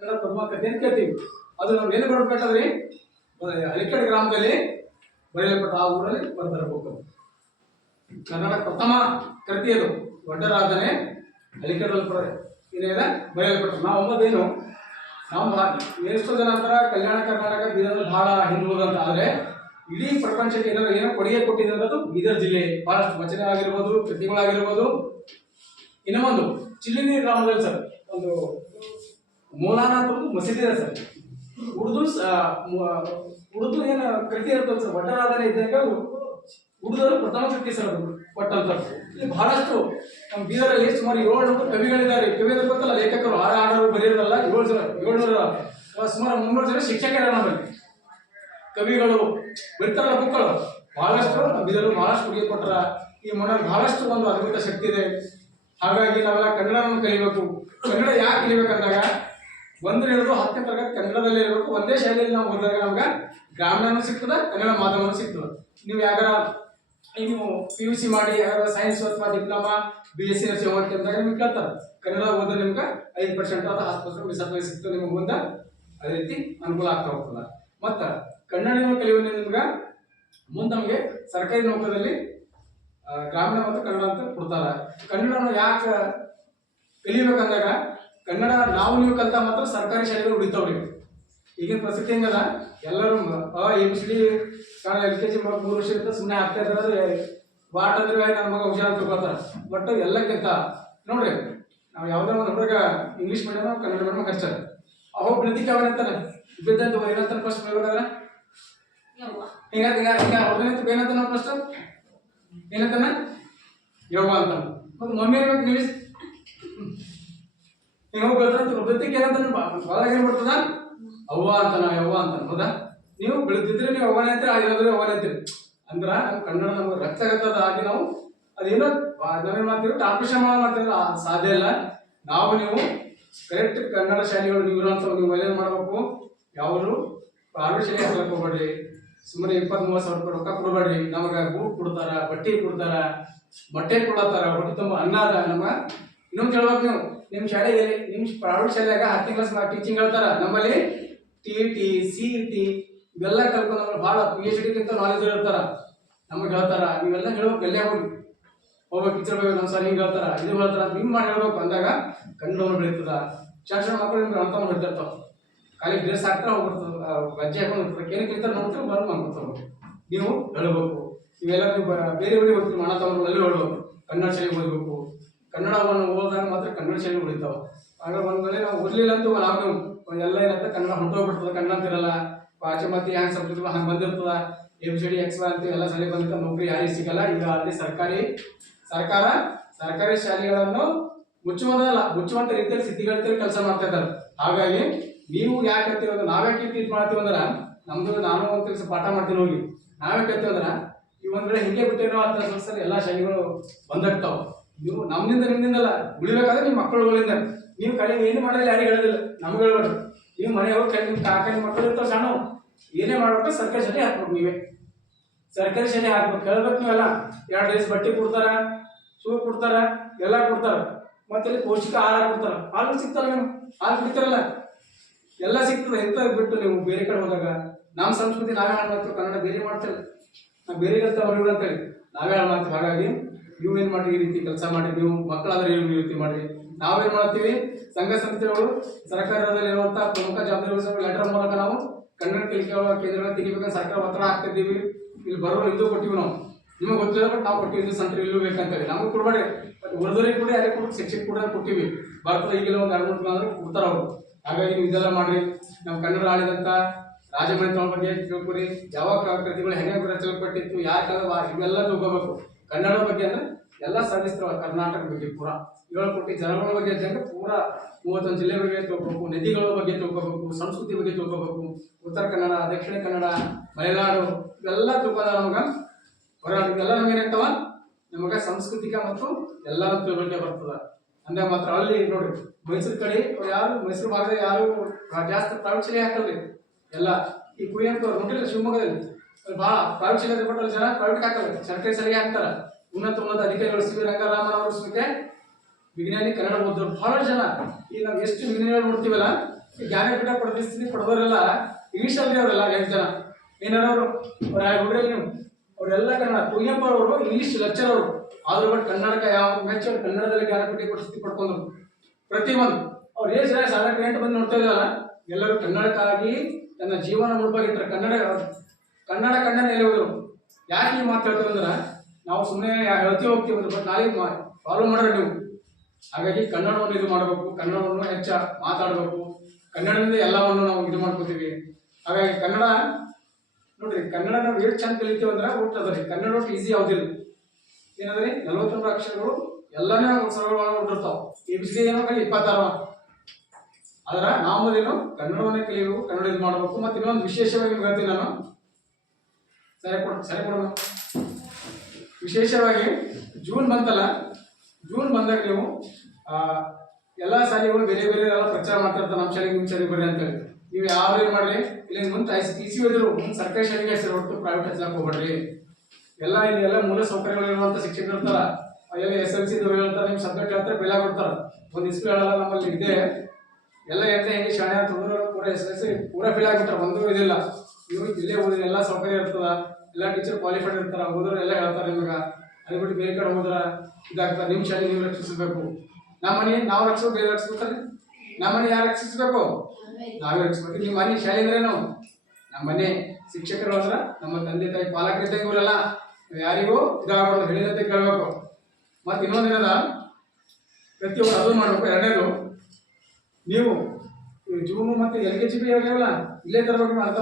ಕನ್ನಡ ಪ್ರಥಮ ಕಥೆ ಅಂತ ಕೇಳ್ತೀವಿ. ಅದು ನಾವು ಎಲ್ಲಿ ಬರಬೇಕಾದ್ರಿ ಹಳಿಕೆರೆ ಗ್ರಾಮದಲ್ಲಿ ಬರೆಯಲ್ಪಟ್ಟ ಆ ಊರಲ್ಲಿ ಬರೆದಿರಬೇಕು. ಕನ್ನಡ ಪ್ರಥಮ ಕೃತಿ ಅದು ಒಡ್ಡರಾಧನೆ ಹಳಿಕೆರೆ ಏನಿದೆ ಬರೆಯಲ್ಪಟ್ಟ. ನಾವು ಅಂಬೋದೇನು ನಾವು ಎಷ್ಟೋ ಜನ ಅಂತರ ಕಲ್ಯಾಣ ಕರ್ನಾಟಕ ಬೀದರ್ ಬಹಳ ಹಿಂದುಳಿದಂತ, ಆದರೆ ಇಡೀ ಪ್ರಪಂಚಕ್ಕೆ ಏನೋ ಕೊಡುಗೆ ಕೊಟ್ಟಿದೆ ಅನ್ನೋದು ಬೀದರ್ ಜಿಲ್ಲೆ. ಬಹಳಷ್ಟು ವಚನ ಆಗಿರ್ಬೋದು, ಕೃತಿಗಳಾಗಿರ್ಬೋದು. ಇನ್ನೊಂದು ಚಿಲ್ಲಿನಿ ಗ್ರಾಮದಲ್ಲಿ ಸರ್ ಒಂದು ಮೌಲಾನಾಥ್ ಒಂದು ಮಸೀದಿ ಇದೆ ಸರ್. ಉರ್ದು ಏನು ಕೃತಿ ಇರ್ತದೆ ಸರ್, ಒಡ್ಡರಾಧನೆ ಇದ್ದಾಗ ಉರ್ದವರು ಪ್ರಥಮ ಕೃತಿ ಸರ್ ಅದು ಕೊಟ್ಟಂಥದ್ದು. ಇಲ್ಲಿ ಬಹಳಷ್ಟು ನಮ್ಮ ಬೀದರಲ್ಲಿ ಸುಮಾರು 700 ಕವಿಗಳಿದ್ದಾರೆ. ಕವಿಗಳು ಗೊತ್ತಲ್ಲ, ಲೇಖಕರು ಹಾಡಾಡೋರು ಬರೆಯೋದಲ್ಲ. 700 ಸುಮಾರು 300 ಜನ ಶಿಕ್ಷಕರ ನಮ್ಮಲ್ಲಿ ಕವಿಗಳು ಬರೀತಾರಲ್ಲ ಬುಕ್ಗಳು ಬಹಳಷ್ಟು. ಬೀದರು ಬಹಳಷ್ಟು ಕೊಡುಗೆ ಕೊಟ್ಟರ. ಈ ಮಣ್ಣಲ್ಲಿ ಬಹಳಷ್ಟು ಒಂದು ಅದ್ಭುತ ಶಕ್ತಿ ಇದೆ. ಹಾಗಾಗಿ ನಾವೆಲ್ಲ ಕನ್ನಡವನ್ನು ಕಲಿಬೇಕು. ಕನ್ನಡ ಯಾಕೆ ಕಲಿಬೇಕಂದಾಗ ಒಂದು ಹಿಡಿದು 10ನೇ ತರಗತಿ ಕನ್ನಡದಲ್ಲೇ ಇರಬೇಕು. ಒಂದೇ ಶೈಲಿಯಲ್ಲಿ ನಾವು ಓದಿದಾಗ ನಮ್ಗೆ ಗ್ರಾಮೀಣನೂ ಸಿಗ್ತದೆ, ಕನ್ನಡ ಮಾಧ್ಯಮನೂ ಸಿಗ್ತದೆ. ನೀವು ಯಾವ್ದಾರ ನೀವು PUC ಮಾಡಿ ಸೈನ್ಸ್ ಅಥವಾ ಡಿಪ್ಲೊಮಾ BSc ನರ್ಸಿಂಗ್ ಹೋಗಿ ಅಂದಾಗ ನಿಮ್ಗೆ ಕೇಳ್ತಾರೆ ಕನ್ನಡ ಓದಿದ್ರೆ ನಿಮ್ಗೆ 5% ಅಥವಾ 10% ಮಿಸತ್ವ ಸಿಗ್ತದೆ. ನಿಮ್ಗೆ ಮುಂದೆ ಅದೇ ರೀತಿ ಅನುಕೂಲ ಆಗ್ತಾ ಹೋಗ್ತದೆ. ಮತ್ತು ಕನ್ನಡ ಕಲಿಯುವ ನಿಮ್ಗೆ ಮುಂದೆ ನಮಗೆ ಸರ್ಕಾರಿ ನೌಕರದಲ್ಲಿ ಗ್ರಾಮೀಣ ಮತ್ತು ಕನ್ನಡ ಅಂತ ಕೊಡ್ತಾರೆ. ಕನ್ನಡನ ಯಾಕೆ ಕಲಿಬೇಕಂದಾಗ ಕನ್ನಡ ನಾವು ನೀವು ಕಲಿತ ಮಾತ್ರ ಸರ್ಕಾರಿ ಶಾಲೆಗಳು ಉಳಿತಾವ್ರಿ. ಈಗಿನ ಪರಿಸ್ಥಿತಿ ಹೆಂಗದ, ಎಲ್ಲರೂ ABCD ಕನ್ನಡ LKG 3 ವರ್ಷ ಇರ್ತ ಸುಮ್ಮನೆ ಆಗ್ತಾ ಇದ್ದಾರೆ. ವಾಟ್ ಅಂದ್ರೆ ನನ್ನ ಮಗ ಹುಷಾರ ತಿಳ್ಕೊತಾರೆ. ಬಟ್ ಎಲ್ಲಕ್ಕಿಂತ ನೋಡ್ರಿ, ನಾವು ಯಾವುದೇ ಒಂದು ಹುಡುಗ ಇಂಗ್ಲೀಷ್ ಮೀಡಿಯಮ್ ಕನ್ನಡ ಮೀಡಿಯಮ್ ಕರ್ಚಾರ ಅವಾಗ ಬೆಳತಿಗೆ ಅವ್ರು ಇರ್ತಾನೆ ಬಿದ್ದಂತ ಏನಂತಾನೆ ಫಸ್ಟ್ ಹೇಳ್ಬೇಕಾದ್ರೆ ಹಿಂಗ ಏನಂತ ನಾವು ಫಸ್ಟ್ ಏನಂತಾನ ಯವ್ವ ಅಂತ. ಮತ್ತು ಮಮ್ಮಿ ಇರ್ಬೇಕು ನೀವು ಹಿಂಗ ಹೋಗಿ ಬೆಳ್ದಂತ ಬೆಳತಿಗೆ ಏನಂತಾನೆ ಬಾಳಾಗ ಏನ್ ಬರ್ತದ ಅವ್ವ ಅಂತ, ನಾವು ಯವ್ವ ಅಂತ. ಹೌದಾ? ನೀವು ಬೆಳೆದಿದ್ರೆ ನೀವು ಅವ್ವನೇ ಅಂತೀರಿ, ಆಗಿರೋದ್ರೆ ಅವ್ವನೇ ಅಂತೀರಿ. ಅಂದ್ರ ನಮ್ಮ ಕನ್ನಡ ನಮ್ಗೆ ರಕ್ತಗತದ ಆಗಿ ನಾವು ಅದೇನೋ ನಾವೇನ್ ಮಾಡ್ತೀವಿ ಟಾಪಿಷನ್ ಮಾಡ್ತೀವಿ, ಸಾಧ್ಯ ಇಲ್ಲ. ನಾವು ನೀವು ಕರೆಕ್ಟ್ ಕನ್ನಡ ಶಾಲೆಗಳು ನೀವು ಇರುವಂತ ನೀವು ಒಳ್ಳೆ ಮಾಡಬೇಕು. ಯಾವರು ಪ್ರೈವೇಟ್ ಶಾಲೆ ಹಾಕ್ಲಕ್ಕೆ ಹೋಗ್ಬೇಡ್ರಿ. ಸುಮ್ಮನೆ 20-30 ಸಾವಿರ ರೂಪಾಯಿ ರೊಕ್ಕ ಕೊಡಬೇಡ್ರಿ. ನಮಗೆ ಬೂಟ್ ಕೊಡ್ತಾರ, ಬಟ್ಟೆ ಕೊಡ್ತಾರ, ಬಟ್ಟೆ ಕೊಡತ್ತಾರ, ಹೊಟ್ಟೆ ತುಂಬ ಅನ್ನ ಅದ. ನಮ್ಮ ಇನ್ನೊಂದು ಹೇಳ್ಬೇಕು, ನೀವು ನಿಮ್ಮ ಶಾಲೆಗೆ ನಿಮ್ಮ ಪ್ರೈವೇಟ್ ಶಾಲೆಯಾಗ 10ನೇ ಕ್ಲಾಸ್ ಟೀಚಿಂಗ್ ಹೇಳ್ತಾರ. ನಮ್ಮಲ್ಲಿ TET CET ಇವೆಲ್ಲ ಕಲ್ಕೊಂಡು ನಮ್ಗೆ ಭಾಳ PhD ನಾಲೆಜ್ ಹೇಳ್ತಾರ. ನಮಗೆ ಹೇಳ್ತಾರ ನೀವೆಲ್ಲ ಹೇಳ್ಬೇಕು. ಎಲ್ಲೇ ಹೋಗ್ಬೇಕು ಟೀಚರ್ ಬೇಕು, ನಮ್ಮ ಸರ್ ಹಿಂಗೆ ಹೇಳ್ತಾರ, ಇದು ಹೇಳ್ತಾರ, ಹಿಂಗೆ ಮಾಡಿ ಹೇಳ್ಬೇಕು. ಅಂದಾಗ ಕನ್ನಡವನ್ನು ಬೆಳೀತದ. ಸಣ್ಣ ಮಕ್ಕಳು ನಿಮ್ಗೆ ಅರ್ಥವನ್ನು ಹೊಡಿತಿರ್ತಾವ. ಖಾಲಿ ಡ್ರೆಸ್ ಹಾಕ್ತಾ ಹೋಗ್ಬಿಡ್ತದೆ, ಗಜ್ಜೆ ಹಾಕೊಂಡು ಹೋಗ್ತಾರೆ, ಏನು ಕೇಳ್ತಾರೆ ನೋಡ್ತಾರೆ, ಬರೋದು ಅನ್ಕೋತಾರೆ. ನೀವು ಹೇಳಬೇಕು. ಇವೆಲ್ಲ ನೀವು ಬೇರೆ ಊರಿಗೆ ಹೋಗ್ತೀವಿ, ಅಣ್ಣ ತಮ್ಮ ಅಲ್ಲಿ ಹೇಳ್ಬೇಕು. ಕನ್ನಡ ಶಾಲೆಗೆ ಓದಬೇಕು. ಕನ್ನಡವನ್ನು ಓದಿದಾಗ ಮಾತ್ರ ಕನ್ನಡ ಶಾಲೆ ಉಳಿತಾವ. ಆಗ ಒಂದ್ ವೇಳೆ ನಾವು ಓದಲಿಲ್ಲ ಅಂತ ನಾವು ಎಲ್ಲ ಏನಂತ ಕನ್ನಡ ಹೊಂಟೋಗ್ಬಿಡ್ತದೆ. ಕನ್ನಡ ಅಂತಿರಲ್ಲ, ಆಚೆ ಮತ್ತೆ ಹ್ಯಾಂಗ್ ಸಬ್ಜೆಕ್ಟ್ ಹಂಗೆ ಬಂದಿರ್ತದ. ABCD XY ಅಂತ ಎಲ್ಲ ಶಾಲೆ ಬಂದಿರ್ತ, ನೌಕರಿ ಯಾರಿಗೆ ಸಿಗಲ್ಲ. ಈಗ ಅಲ್ಲಿ ಸರ್ಕಾರಿ ಶಾಲೆಗಳನ್ನು ಮುಚ್ಚುವಂತ ರೀತಿಯಲ್ಲಿ ಸ್ಥಿತಿಗತಿಯಲ್ಲಿ ಕೆಲಸ ಮಾಡ್ತಾ ಇದ್ದಾರೆ. ಹಾಗಾಗಿ ನೀವು ಯಾಕೆ ಹೇಳ್ತೀವಿ ಅಂದ್ರೆ ನಾವ್ಯಾಕೆ ಟ್ರೀಟ್ ಮಾಡ್ತೀವಿ ಅಂದ್ರೆ ನಮ್ದು ನಾನು ಒಂದು ಕೆಲಸ ಪಾಠ ಮಾಡ್ತೀನಿ ಹೋಗಿ ನಾವ್ಯಾಕೆ ಹೇಳ್ತೀವಿ ಅಂದ್ರೆ ಈ ಒಂದ್ ವೇಳೆ ಹಿಂಗೆ ಬಿಟ್ಟಿರೋ ಅಂತ ಸಂಸ್ಥೆ ಎಲ್ಲ ಶಾಲೆಗಳು ಬಂದಾಗ್ತಾವ. ನೀವು ನಿಮ್ಮಿಂದಲ್ಲ ಉಳಿಬೇಕಾದ್ರೆ ನಿಮ್ಮ ಮಕ್ಕಳುಗಳಿಂದ. ನೀವು ಕಡೆ ಏನು ಮಾಡೋದಿಲ್ಲ, ಯಾರಿಗೆ ಹೇಳೋದಿಲ್ಲ, ನಮ್ಗೆ ಹೇಳ್ಬೇಡ್ರಿ. ನೀವು ಮನೆ ಹೋಗಿ ನಿಮ್ಮ ಕಾಕ ನಿಮ್ಮ ಮಕ್ಕಳು ಇರ್ತಾವೆ ಸಣ್ಣ, ಏನೇ ಮಾಡ್ಬೇಕು ಸರ್ಕಾರಿ ಶಾಲೆ ಹಾಕ್ಬೇಕು. ನೀವೇ ಸರ್ಕಾರಿ ಶಾಲೆ ಹಾಕ್ಬೇಕು, ಹೇಳ್ಬೇಕು. ನೀವೆಲ್ಲ 2 ಡೇಸ್ ಬಟ್ಟೆ ಕೊಡ್ತಾರ, ಶೂ ಕೊಡ್ತಾರ, ಎಲ್ಲ ಕೊಡ್ತಾರ. ಮತ್ತೆ ಇಲ್ಲಿ ಪೌಷ್ಟಿಕ ಆಹಾರ ಕೊಡ್ತಾರ. ಹಾಲು ಸಿಗ್ತಾರ, ನೀವು ಹಾಲು ಕುಡಿತಾರಲ್ಲ, ಎಲ್ಲ ಸಿಗ್ತದೆ. ಎಂತ ಬಿಟ್ಟು ನೀವು ಬೇರೆ ಕಡೆ ಹೋದಾಗ ನಮ್ಮ ಸಂಸ್ಕೃತಿ ನಾವೇ ಹಾಳು ಮಾಡ್ತೀವಿ. ಕನ್ನಡ ಬೇರೆ ಮಾಡ್ತೇವೆ, ನಾವು ಬೇರೆ ಕಲ್ತ ಹೊರಗಡೆ ಅಂತೇಳಿ ನಾವೇ ಹಾಳು ಮಾಡ್ತೀವಿ. ಹಾಗಾಗಿ ನೀವೇನು ಮಾಡ್ರಿ, ಈ ರೀತಿ ಕೆಲಸ ಮಾಡಿ. ನೀವು ಮಕ್ಕಳಾದ್ರೆ ಈ ರೀತಿ ಮಾಡ್ರಿ. ನಾವೇನ್ ಮಾಡ್ತೀವಿ, ಸಂಘ ಸಂಸ್ಥೆಗಳು ಸರ್ಕಾರದಲ್ಲಿರುವಂತಹ ಪ್ರಮುಖ ಜವಾಬ್ದಾರಿ ಲೆಟರ್ ಮೂಲಕ ನಾವು ಕನ್ನಡ ಕಲಿಕೆ ಕೇಂದ್ರಗಳನ್ನ ತೆಗಿಬೇಕಂತ ಸರ್ಕಾರ ಒತ್ತಡ ಹಾಕ್ತಿದ್ದೀವಿ. ಇಲ್ಲಿ ಬರೋರು ಇದು ಕೊಟ್ಟಿವಿ ನಾವು, ನಿಮಗೆ ಗೊತ್ತಿಲ್ಲ, ಬಟ್ ನಾವು ಕೊಟ್ಟಿದ್ದೀವಿ ಸೆಂಟರ್ ಇಲ್ಲೂ ಬೇಕಂತೇಳಿ. ನಮಗೆ ಕೊಡಬೇಡಿ, ಬಟ್ ಉಳಿದವರಿಗೆ ಕೂಡ ಯಾರಿಗೆ ಕೊಟ್ಟು ಶಿಕ್ಷಕ ಕೂಡ ಕೊಟ್ಟಿವಿ. ಭಾರತದ ಈಗೆಲ್ಲ ಒಂದು 2-3 ತಿಂಗಳು ಅಂದ್ರೆ ಕೊಡ್ತಾರ ಅವರು. ಹಾಗಾಗಿ ನೀವು ಇದೆಲ್ಲ ಮಾಡ್ರಿ. ನಾವು ಕನ್ನಡ ಆಳಿದಂತ ರಾಜಮನೆತನ ಬಗ್ಗೆ ತಿಳ್ಕೊರಿ. ಯಾವ ಕೃತಿಗಳು ಹೆಂಗೆ ರಚಲ್ಪಟ್ಟಿತ್ತು, ಯಾಕೆ ಇವೆಲ್ಲ ತಿಳ್ಕೋಬೇಕು. ಕನ್ನಡ ಬಗ್ಗೆ ಅಂದ್ರೆ ಎಲ್ಲ ಸವಿಸ್ತಾರ. ಕರ್ನಾಟಕ ಬಗ್ಗೆ ಪೂರಾ ಹೇಳ್ಕೊಟ್ಟು, ಜನಗಳ ಬಗ್ಗೆ ಅಂದ್ರೆ ಪೂರಾ 31 ಜಿಲ್ಲೆ ಬಗ್ಗೆ ತಿಳ್ಕೊಬೇಕು, ನದಿಗಳ ಬಗ್ಗೆ ತಿಳ್ಕೊಬೇಕು, ಸಂಸ್ಕೃತಿ ಬಗ್ಗೆ ತಿಳ್ಕೊಬೇಕು. ಉತ್ತರ ಕನ್ನಡ, ದಕ್ಷಿಣ ಕನ್ನಡ, ಮಲೆನಾಡು ಇವೆಲ್ಲ ತಿಳ್ಕೊಂಡ ನಮಗ ಹೊರನಾಡು ಇವೆಲ್ಲ ನಮ್ಗೆ ಏನಾಗ್ತಾವ, ನಮಗ ಸಾಂಸ್ಕೃತಿಕ ಮತ್ತು ಎಲ್ಲ ತಿಳುವಳಿಕೆ ಬರ್ತದ. ಅಂದಾಗ ಮಾತ್ರ ಅಲ್ಲಿ ನೋಡ್ರಿ, ಮೈಸೂರು ಕಡೆ ಯಾರು ಮೈಸೂರು ಭಾಗದ ಯಾರು ಜಾಸ್ತಿ ಪ್ರೈವೇಟ್ ಶಾಲೆ ಹಾಕಲ್ರಿ. ಎಲ್ಲ ಈ ಕುವೆಂಪು ನೋಡಿಲ್ಲ ಶಿವಮೊಗ್ಗದಲ್ಲಿ ಭಾಳ ಪ್ರೈವೇಟ್ ಶಾಲೆ ಕೊಟ್ಟು ಜನ ಪ್ರೈವೇಟ್ ಹಾಕಲ್ಲ, ಸರ್ಕಾರಿ ಶಾಲೆಗೆ ಹಾಕ್ತಾರ. ಉನ್ನತ ಅಧಿಕಾರಿಗಳು ಸಿ ವಿ ರಂಗರಾಮನ್ ಅವರು ಸಮೇತ ವಿಜ್ಞಾನಿ ಕನ್ನಡ ಓದೋರು ಬಹಳ ಜನ. ಈಗ ನಾವು ಎಷ್ಟು ವಿಜ್ಞಾನಿಗಳು ನೋಡ್ತೀವಲ್ಲ, ಈ ಜ್ಞಾನಪೀಠ ಪ್ರಶಸ್ತಿ ಪಡೆದವರೆಲ್ಲ ಇಂಗ್ಲೀಷ್ ಅಲ್ಲಿ ಅವರೆಲ್ಲ 8 ಜನ ಏನಾರ ಅವರು ಹುಡುಗರು ನೀವು ಅವರೆಲ್ಲ ಕನ್ನಡ. ಕುಯ್ಯಪ್ಪ ಅವರು ಇಂಗ್ಲೀಷ್ ಲೆಕ್ಚರ್ ಅವರು, ಆದ್ರೂ ಬಟ್ ಕನ್ನಡಕ್ಕೆ ಯಾವ ಮೆಚ್ಚ ಕನ್ನಡದಲ್ಲಿ ಜ್ಞಾನಪೀಠ ಪ್ರಶಸ್ತಿ ಪಡ್ಕೊಂಡ್ರು. ಪ್ರತಿಯೊಂದು ಅವ್ರು ಏನ್ ಸರ್ 8 ಬಂದು ನೋಡ್ತಾ ಇದ್ದಾರಲ್ಲ, ಎಲ್ಲರೂ ಕನ್ನಡಕ್ಕಾಗಿ ತನ್ನ ಜೀವನ ಮುಡುಪಾಗಿಟ್ಟಾರೆ. ಕನ್ನಡ ಕಣ್ಣಲ್ಲಿ ಹೋದ್ರು. ಯಾಕೆ ಈ ಮಾತು ಹೇಳ್ತೀವಿ ಅಂದ್ರೆ, ನಾವು ಸುಮ್ಮನೆ ಹೇಳ್ತೀವಿ ಹೋಗ್ತೀವಿ ಅಂದ್ರೆ ಬಟ್ ನಾಳೆ ಫಾಲೋ ಮಾಡೋರು ನೀವು. ಹಾಗಾಗಿ ಕನ್ನಡವನ್ನು ಇದು ಮಾಡಬೇಕು, ಕನ್ನಡವನ್ನು ಹೆಚ್ಚ ಮಾತಾಡಬೇಕು, ಕನ್ನಡದಿಂದ ಎಲ್ಲವನ್ನು ನಾವು ಇದು ಮಾಡ್ಕೋತೀವಿ. ಹಾಗಾಗಿ ಕನ್ನಡ ನೋಡ್ರಿ, ಕನ್ನಡ ನಾವು ಎಷ್ಟು ಚಂದ ಕಲಿತೀವಿ ಅಂದ್ರೆ ಹುಟ್ಟದ್ರಿ. ಕನ್ನಡ ಒಟ್ಟು ಈಸಿ ಯಾವುದಿಲ್ಲ. ಏನಂದ್ರೆ 43 ಅಕ್ಷರಗಳು ಎಲ್ಲನೇ ಸರಳವಾಗಿರ್ತಾವ. ABCD ಏನೋ 26. ಆದ್ರ ನಾವು ಮೊದಲು ಕನ್ನಡವನ್ನೇ ಕಲಿಯಬೇಕು, ಕನ್ನಡ ಇದು ಮಾಡಬೇಕು. ಮತ್ತೆ ಇನ್ನೊಂದು ವಿಶೇಷವಾಗಿ ನಿಮ್ಗೆ ಹೇಳ್ತೀನಿ ನಾನು, ಸರಿ ಕೊಡೋಣ. ವಿಶೇಷವಾಗಿ ಜೂನ್ ಬಂತಲ್ಲ, ಜೂನ್ ಬಂದಾಗ ನೀವು ಎಲ್ಲ ಶಾಲೆಗಳು ಬೇರೆ ಬೇರೆ ಎಲ್ಲ ಪ್ರಚಾರ ಮಾಡ್ತಿರ್ತಾರೆ, ನಮ್ಮ ಶಾಲೆಗೆ ನಿಮ್ಮ ಶಾಲೆಗೆ ಬರ್ರಿ ಅಂತೇಳಿ. ನೀವು ಯಾವ ಏನು ಮಾಡ್ರಿ, ಇಲ್ಲಿ ಮುಂದೆ TC ಹೋದ್ರು ಮುಂದೆ ಸರ್ಕಾರಿ ಶಾಲೆಗೆ ಹೆಸರು ಹೊರತು ಪ್ರೈವೇಟ್ ಹಚ್ಚಲಾಕ ಹೋಗ್ಬೇಡ್ರಿ. ಎಲ್ಲ ಇಲ್ಲಿ ಎಲ್ಲ ಮೂಲ ಸೌಕರ್ಯಗಳು ಇರುವಂತ ಶಿಕ್ಷಕರು ಇರ್ತಾರ, ಎಲ್ಲ SLC ಹೇಳ್ತಾರೆ, ನಿಮ್ಮ ಸಬ್ಜೆಕ್ಟ್ ಹೇಳ್ತಾರೆ, ಬೆಲೆ ಕೊಡ್ತಾರೆ. ಒಂದು ಇಸ್ಪಿ ಹೇಳಲ್ಲ ನಮ್ಮಲ್ಲಿ ಇದೆ. ಎಲ್ಲ ಹೆಂಗೆ ಶಾಣೆ ಅಂತ ಹೋದ್ರು ಪೂರ SLC ಪೂರಾ ಫಿಲ್ ಆಗಿಬಿಟ್ರೆ ಒಂದು ಇದಿಲ್ಲ. ನೀವು ಇಲ್ಲೇ ಓದಿದ್ರೆ ಎಲ್ಲ ಸೌಕರ್ಯ ಇರ್ತದ, ಎಲ್ಲ ಟೀಚರ್ ಕ್ವಾಲಿಫೈಡ್ ಇರ್ತಾರ, ಹೋದ್ರೆ ಎಲ್ಲ ಹೇಳ್ತಾರೆ ನಿಮಗೆ. ಅದು ಬಿಟ್ಟು ಬೇರೆ ಕಡೆ ಹೋದ್ರ ಇದಾಗ್ತದೆ. ನಿಮ್ಮ ಶಾಲೆ ನೀವು ರಕ್ಷಿಸಬೇಕು. ನಮ್ಮ ಮನೆ ನಾವು ರಕ್ಷಿಸಬೇಕು, ಬೇರೆ ರಕ್ಷಿಸ್ತಾರೆ. ನಮ್ಮ ಮನೆ ಯಾರು ರಕ್ಷಿಸಬೇಕು? ನಾವೇ ರಕ್ಷಿಸ್ಬೇಕು. ನಿಮ್ಮ ಮನೆ ಶಾಲೆ ಅಂದ್ರೆ ನಾವು ನಮ್ಮ ಮನೆ ಶಿಕ್ಷಕರು ಅಂದ್ರೆ ನಮ್ಮ ತಂದೆ ತಾಯಿ ಪಾಲಕರಿದ್ದಾಗ ಇವರೆಲ್ಲ ಯಾರಿಗೂ ಇದಾಗಬಾರ್ದು, ಹೇಳಿದಂತೆ ಕೇಳಬೇಕು. ಮತ್ತೆ ಇನ್ನೊಂದಿನದ ಪ್ರತಿಯೊಬ್ಬರು ಅದು ಮಾಡಬೇಕು. ಎರಡನೇದು, ನೀವು ಜೂನು ಮತ್ತೆ LKG ಇಲ್ಲೇ ತರಬೇಕು. ಅರ್ಥ